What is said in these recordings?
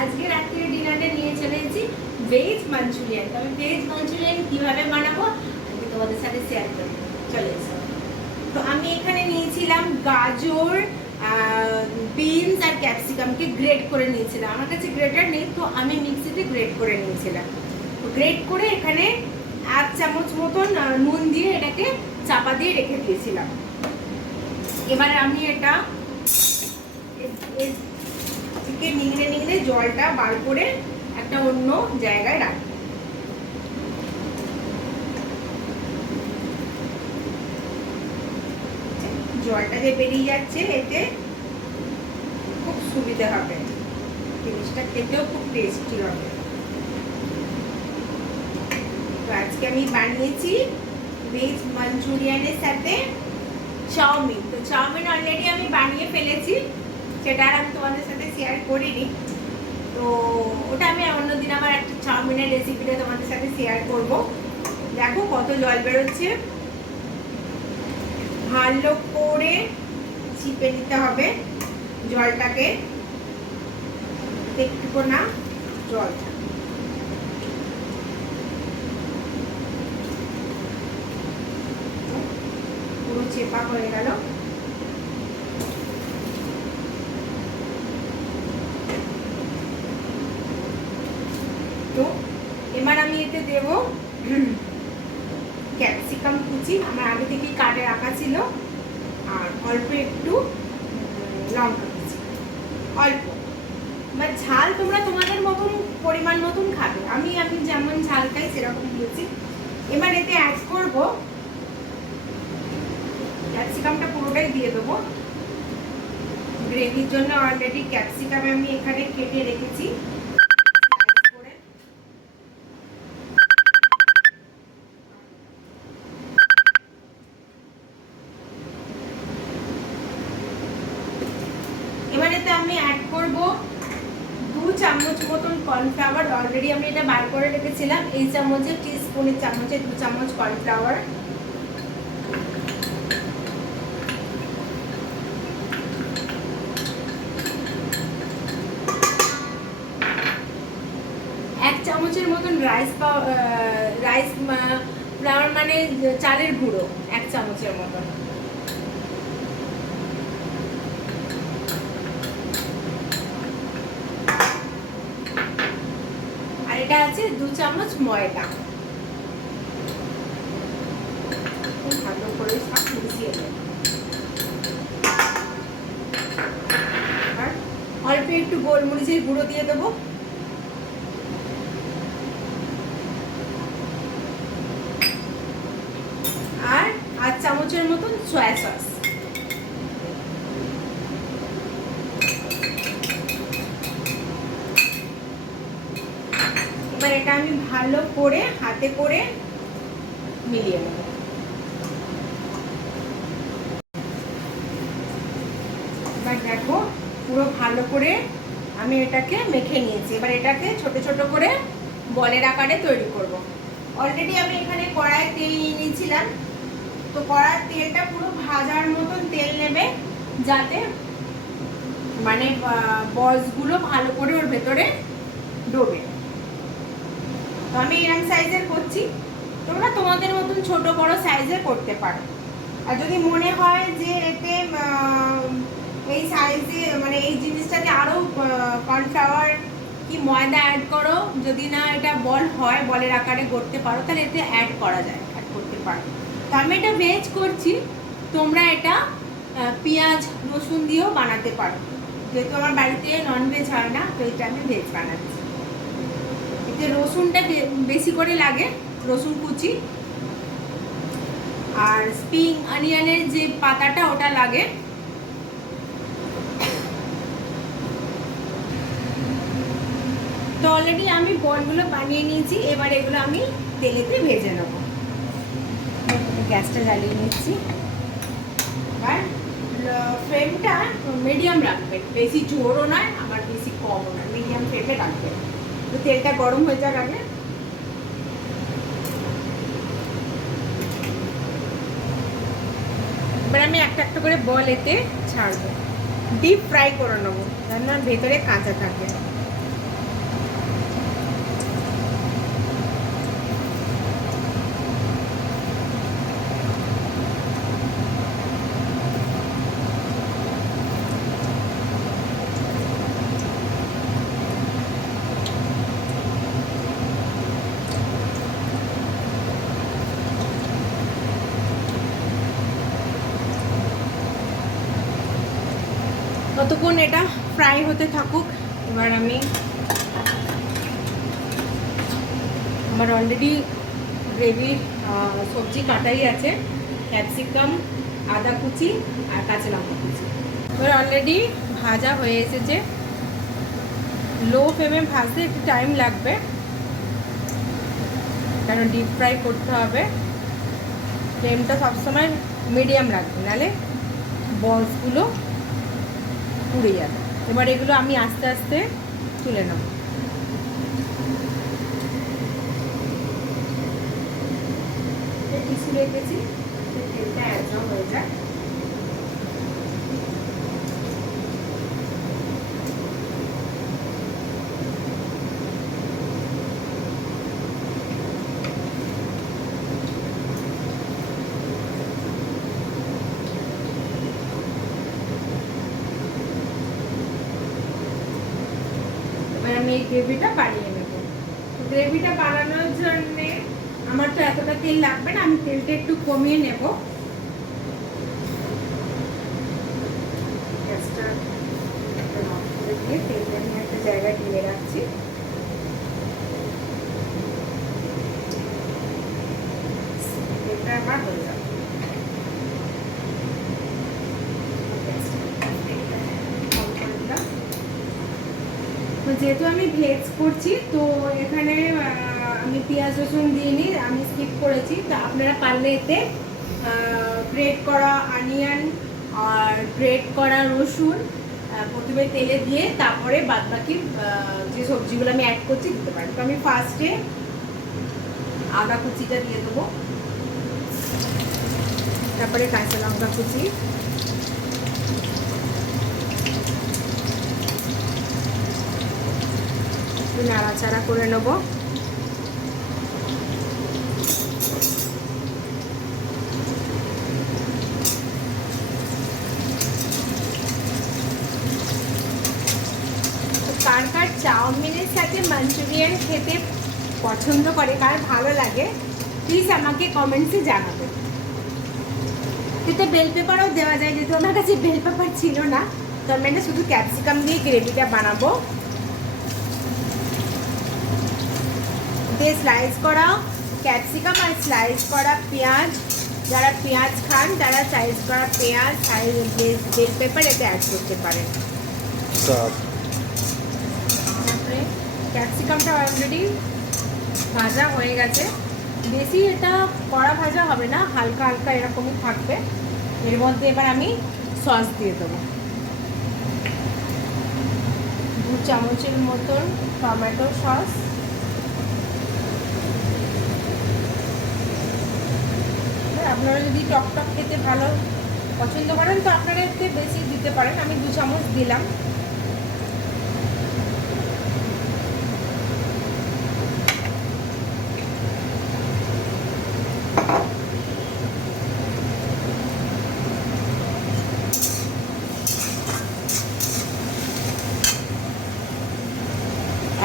আজকে রাত্রে ডিনারে নিয়ে চলে এসেছি ভেজ মাঞ্চুরিয়ান। তো আমি ভেজ মাঞ্চুরিয়ান কীভাবে বানাবো আমি তোমাদের সাথে শেয়ার করবো, চলে এসো। তো আমি এখানে নিয়েছিলাম গাজর, বিনস আর ক্যাপসিকামকে গ্রেট করে নিয়েছিলাম। আমার কাছে গ্রেটার নেই, তো আমি মিক্সিতে গ্রেট করে নিয়েছিলাম। তো গ্রেট করে এখানে 1 চামচ মতন নুন দিয়ে এটাকে চাপা দিয়ে রেখে দিয়েছিলাম। এবারে আমি এটা নিংড়ে নিংড়ে জলটা বার করে একটা অন্য জায়গায় রাখবো। জলটা যে বেরিয়ে যাচ্ছে এতে খুব সুবিধা হবে, জিনিসটা খেতেও খুব টেস্টি হবে। তো আজকে আমি বানিয়েছি ভেজ মাঞ্চুরিয়ানের সাথে চাউমিন। তো চাউমিন অলরেডি আমি বানিয়ে ফেলেছি, সেটা আর আমি তোমাদের সাথে শেয়ার করিনি। তো ওটা আমি অন্যদিন আমার একটা চাউমিনের রেসিপিটা তোমাদের সাথে শেয়ার করব। দেখো কত জল বেরোচ্ছে, ভালো করে চিপে নিতে হবে জলটাকে, একটুকু না জল পুরো চেপা হয়ে গেল। তো এবার আমি এতে দেব ক্যাপসিকাম কুচি, আমার আগে থেকে কাটে রাখা ছিল, আর অল্প একটু লঙ্কা কুচি, অল্প। বা ঝাল তোমরা তোমাদের মতন পরিমাণ মতন খাবে, আমি যেমন ঝাল খাই সেরকম দিয়েছি। এবার এতে অ্যাড করব ক্যাপসিকামটা, পুরোটাই দিয়ে দেবো। গ্রেভির জন্য অলরেডি ক্যাপসিকাম আমি এখানে কেটে রেখেছি। এবারেতে আমি অ্যাড করব 2 চামচ মতন কর্নফ্লাওয়ার। অলরেডি আমি এটা বার করে রেখেছিলাম। এই চামচের টিস্পুনের চামচে 2 চামচ কর্নফ্লাওয়ার। এক চামচের মতন রাইস ফ্লাওয়ার মানে চালের গুঁড়ো, 1 চামচের মতন। আর এটা আছে 2 চামচ ময়দা। ভালো করে সব মিশিয়ে দেব। আর অল্প একটু গোলমরিচের গুঁড়ো দিয়ে দেবো। আর 8 চামচের মতন সয়া সস। এবার এটা আমি ভালো করে হাতে করে মিলিয়ে নেব। এবার দেখো পুরো ভালো করে আমি এটাকে মেখে নিয়েছি। এবার এটাকে ছোট ছোট করে বলের আকারে তৈরি করব। অলরেডি আমি এখানে কড়াই তেল নিয়ে নিয়েছিলাম। তো কড়ার তেলটা পুরো ভাজার মতন তেল নেবে, যাতে মানে বলসগুলো ভালো করে ওর ভেতরে ডোবে। তো আমি এরকম সাইজের করছি, তোমরা তোমাদের মতন ছোট বড় সাইজের করতে পারো। আর যদি মনে হয় যে এতে এই সাইজে মানে এই জিনিসটাতে আরও কর্নফ্লাওয়ার কি ময়দা অ্যাড করো, যদি না এটা বল হয়, বলের আকারে করতে পারো, তাহলে এতে অ্যাড করা যায়, অ্যাড করতে পারো। তো আমি এটা ভেজ করছি, তোমরা এটা পেঁয়াজ রসুন দিয়েও বানাতে পারো। যেহেতু আমার বাড়িতে ননভেজ হয় না, তো এটা আমি ভেজ বানাচ্ছি। এতে রসুনটা বেশি করে লাগে, রসুন কুচি, আর স্প্রিং অনিয়নের যে পাতাটা ওটা লাগে। তো অলরেডি আমি বলগুলো বানিয়ে নিয়েছি। এবার এগুলো আমি তেলেতে ভেজে নেব। গ্যাসটা জ্বালিয়ে নিচ্ছি। আর ফ্লেমটা মিডিয়াম রাখবেন, বেশি জোরও নয় আবার বেশি কমও নয়, মিডিয়াম ফ্লেমে রাখবেন। তো তেলটা গরম হয়ে যাক আগে। এবার আমি একটা একটা করে বল এতে ছাড়বো, ডিপ ফ্রাই করে নেবো, যেন ভেতরে কাঁচা থাকে। ততক্ষণ এটা ফ্রাই হতে থাকুক। এবার আমার অলরেডি গ্রেভির সবজি কাটাই আছে, ক্যাপসিকাম, আদা কুচি আর কাঁচা লঙ্কা কুচি। এবার অলরেডি ভাজা হয়ে এসেছে। লো ফ্লেমে ভাজতে একটু টাইম লাগবে, কারণ ডিপ ফ্রাই করতে হবে। ফ্লেমটা সবসময় মিডিয়াম রাখবে, নাহলে বলসগুলো পুড়ে যাবে। এবার এগুলো আমি আস্তে আস্তে তুলে নেব। টিস্যু রেখেছি, তেলটা একদম হয়ে যায়। আমি এই গ্রেভিটা বানিয়ে নেব। গ্রেভিটা বানানোর জন্যে আমার তো এতটা তেল লাগবে না, আমি তেলটা একটু কমিয়ে নেব। গ্যাসটা অফ করে দিয়ে তেলটা নিয়ে একটা জায়গায় ঢেলে রাখছি। তেলটা আমার হয়ে যাবে। যেহেতু আমি ভেজ করছি, তো এখানে আমি পেঁয়াজ রসুন দিইনি, আমি স্কিপ করেছি। তো আপনারা পারলে এতে গ্রেট করা অনিয়ন আর গ্রেট করা রসুন প্রথমে তেলে দিয়ে তারপরে বাদবাকি যে সবজিগুলো আমি অ্যাড করছি দিতে পারেন। তো আমি ফার্স্টে আদা কুচিটা দিয়ে দেবো, তারপরে কাঁচা লঙ্কা কুচি, নাড়াচাড়া করে নেব। কার কার চাউমিনের সাথে মাঞ্চুরিয়ান খেতে পছন্দ করে, কার ভালো লাগে, প্লিজ আমাকে কমেন্টসে জানাবেন। এতে বেল পেপারও দেওয়া যায়, যেহেতু আমার কাছে বেল পেপার ছিল না, তো আমি এটা শুধু ক্যাপসিকাম দিয়ে গ্রেভিটা বানাবো। দিয়ে স্লাইস করা ক্যাপসিকাম আর স্লাইস করা পেঁয়াজ, যারা পেঁয়াজ খান তারা স্লাইস করা পেঁয়াজ আর বেল পেপার এতে অ্যাড করতে পারেন। তারপরে ক্যাপসিকামটা অলরেডি ভাজা হয়ে গেছে, বেশি এটা কড়া ভাজা হবে না, হালকা হালকা এরকমই থাকবে। এর মধ্যে এবার আমি সস দিয়ে দেবো, 2 চামচের মতন টমেটো সস। আপনারা যদি টক টক খেতে ভালো পছন্দ করেন তো আপনারা এতে বেশি দিতে পারেন, আমি 2 চামচ দিলাম।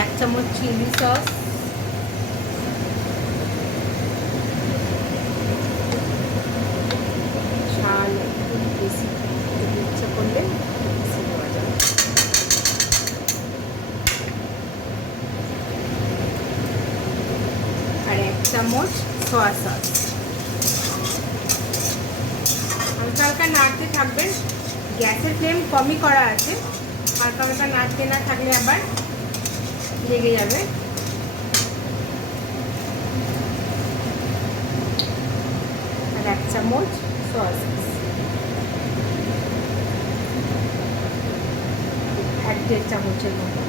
এক চামচ চিলি সস, ঝাল একটু বেশি ইচ্ছা করলে বেশি দেওয়া যাবে। আর 1 চামচ সয়া সস। হালকা হালকা নাড়তে থাকবেন, গ্যাসের ফ্লেম কমই করা আছে। হালকা হালকা নাড়তে না থাকলে আবার লেগে যাবে। আর 1 চামচ সয়া সস, 1.5 চামচের মতো।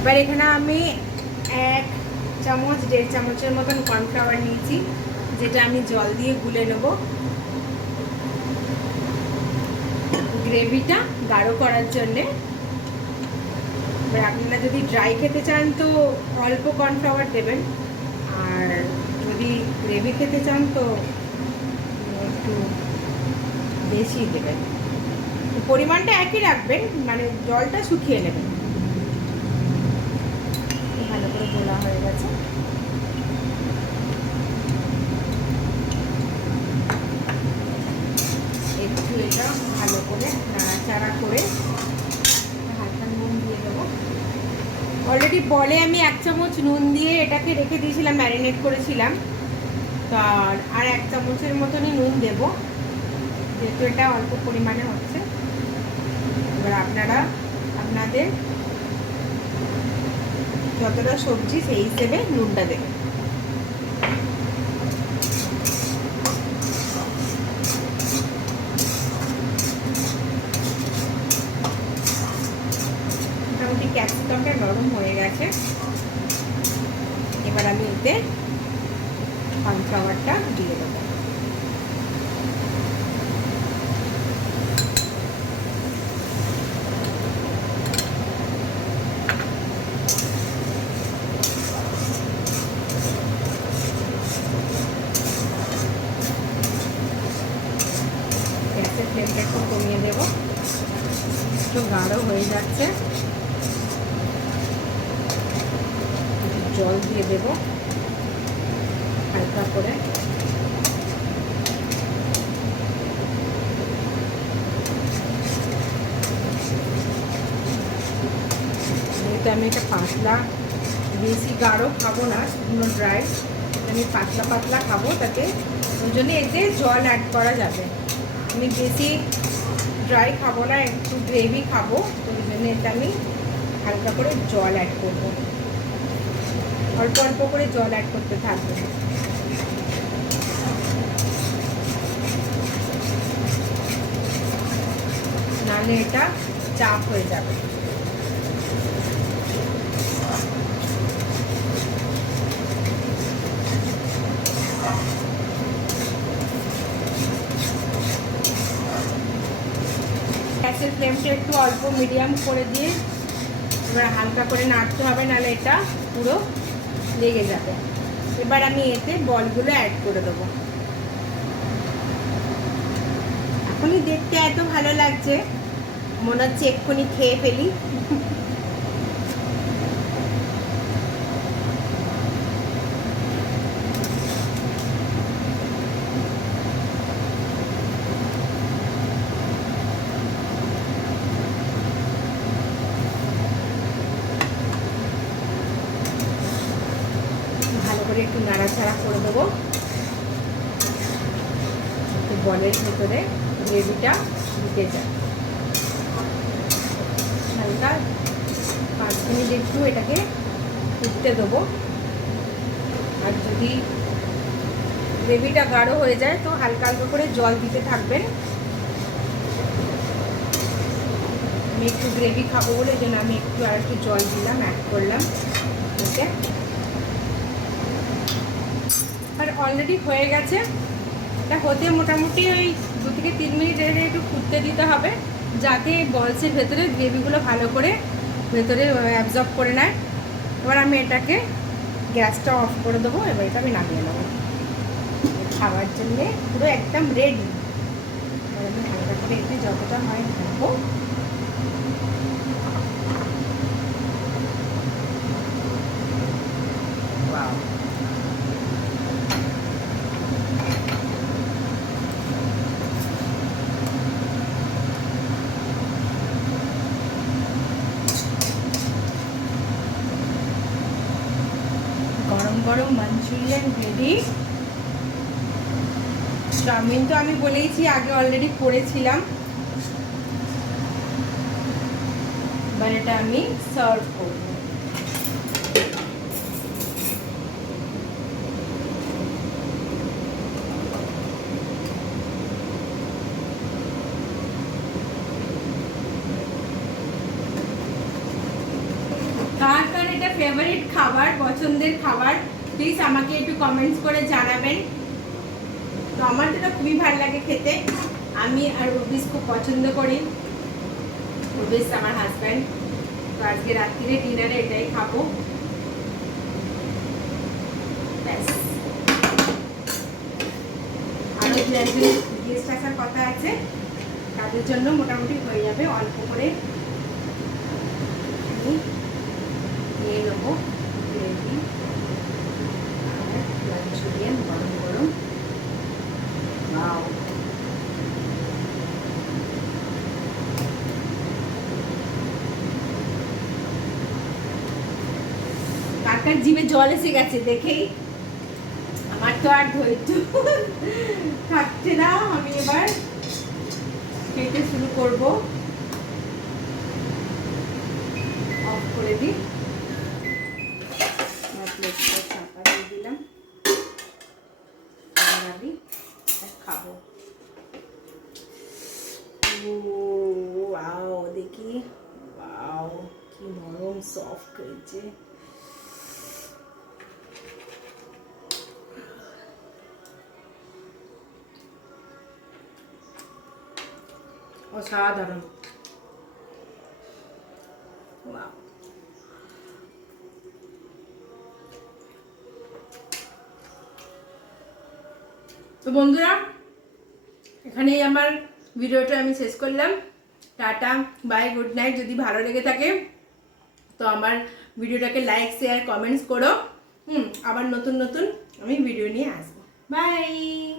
এবার এখানে আমি 1 চামচ 1.5 চামচের মতন কর্নফ্লাওয়ার নিয়েছি, যেটা আমি জল দিয়ে গুলে নেব গ্রেভিটা গাঢ় করার জন্যে। এবার আপনারা যদি ড্রাই খেতে চান তো অল্প কর্নফ্লাওয়ার দেবেন, আর যদি গ্রেভি খেতে চান তো একটু বেশি দেবেন, পরিমাণটা একই রাখবেন, মানে জলটা শুকিয়ে নেবেন। ভালো করে গোলা হয়ে গেছে। একটু এটা ভালো করে নাড়াচাড়া করে হালকা নুন দিয়ে দেবো। অলরেডি বলে আমি 1 চামচ নুন দিয়ে এটাকে রেখে দিয়েছিলাম, ম্যারিনেট করেছিলাম। তো আর 1 চামচের মতনই নুন দেব, যেহেতু এটা অল্প পরিমাণে হচ্ছে। এবার আপনারা আপনাদের যতটা সবজি সেই হিসেবে নুনটা দেবেন। মোটামুটি ক্যাপসিকামটা নরম হয়ে গেছে। এবার আমি এতে কর্নফ্লাওয়ারটা দিয়ে দেবো। গ্যাসের ফ্লেমটা একটু কমিয়ে দেবো, একটু গাঢ় হয়ে যাচ্ছে। জল দিয়ে দেবো হালকা করে। যেহেতু আমি এটা পাতলা, বেশি গাঢ় খাবো না, শুকনো ড্রাই, আমি পাতলা পাতলা খাবো, তাতে ওই জন্য এতে জল অ্যাড করা যাবে। আমি বেশি ড্রাই খাবো না, একটু গ্রেভি খাবো, তো ওই জন্য এটা আমি হালকা করে জল অ্যাড করবো। অল্প অল্প করে জল অ্যাড করতে থাকবো, নাহলে এটা চাপ হয়ে যাবে। গ্যাসের ফ্লেমটা একটু অল্প মিডিয়াম করে দিয়ে এবার হালকা করে নাড়তে হবে, নাহলে এটা পুরো লেগে যাবে। এবার আমি এতে বলগুলো অ্যাড করে দেবো। এখনই দেখতে এত ভালো লাগছে, মনে হচ্ছে এক্ষুনি খেয়ে ফেলি। ভালো করে একটু নাড়াচাড়া করে দেবো, বলের ভেতরে গ্রেভিটা ঢুকে যায়। হালকা 5 মিনিট একটু এটাকে ফুটতে দেবো। আর যদি গ্রেভিটা গাঢ় হয়ে যায় তো হালকা হালকা করে জল দিতে থাকবেন। আমি একটু গ্রেভি খাবো বলে এই জন্য আমি একটু আর একটু জল দিলাম, অ্যাড করলাম ওকে। আর অলরেডি হয়ে গেছে। এটা হতে মোটামুটি ওই 2 থেকে 3 মিনিট একটু ফুটতে দিতে হবে, যাতে বলসের ভেতরে গ্রেভিগুলো ভালো করে ভেতরে অ্যাবজর্ব করে নেয়। এবার আমি এটাকে গ্যাসটা অফ করে দেবো। এবার এটা আমি নামিয়ে নেবো, খাওয়ার জন্যে পুরো একদম রেডি। এবার আমি হালকা করে এতে যতটা হয় ঢাকবো। গরম গরম মাঞ্চুরিয়ান রেডি। চাউমিন তো আমি বলেইছি আগে অলরেডি করেছিলাম। এবার এটা আমি সার্ভ করব। কার কার এটা ফেভারিট খাবার, পছন্দের খাবার, প্লিজ আমাকে একটু কমেন্টস করে জানাবেন। তো আমার তো এটা খুবই ভালো লাগে খেতে। আমি আর রুবিস খুব পছন্দ করি, রুবিস আমার হাজব্যান্ড। তো আজকে রাত্রিরে ডিনারে এটাই খাবো। ব্যাস, আরও 2-1 জন গেস্ট গেস্ট আসার কথা আছে, তাদের জন্য মোটামুটি হয়ে যাবে। অল্প করে আমি নিয়ে নেবো গ্রেভি আর মাঞ্চুরিয়ান গরম গরম। ওয়াও, কাকার জিভে জল এসে গেছে দেখেই। আমার তো আর ধৈর্য থাকছে না, আমি এবার খেতে শুরু করব। অফ করে দিই, প্লেটটা চাপা দিয়ে দিলাম। আমি খাবো। ওয়াও, দেখি, ওয়াও কি নরম সফট হয়েছে। অসাধারণ। তো বন্ধুরা, এখানেই আমার ভিডিওটা আমি শেষ করলাম। Tata, bye, good night. যদি ভালো লেগে থাকে তো আমার ভিডিওটাকে লাইক, শেয়ার, কমেন্টস করো। আবার নতুন নতুন আমি ভিডিও নিয়ে আসবো। বাই।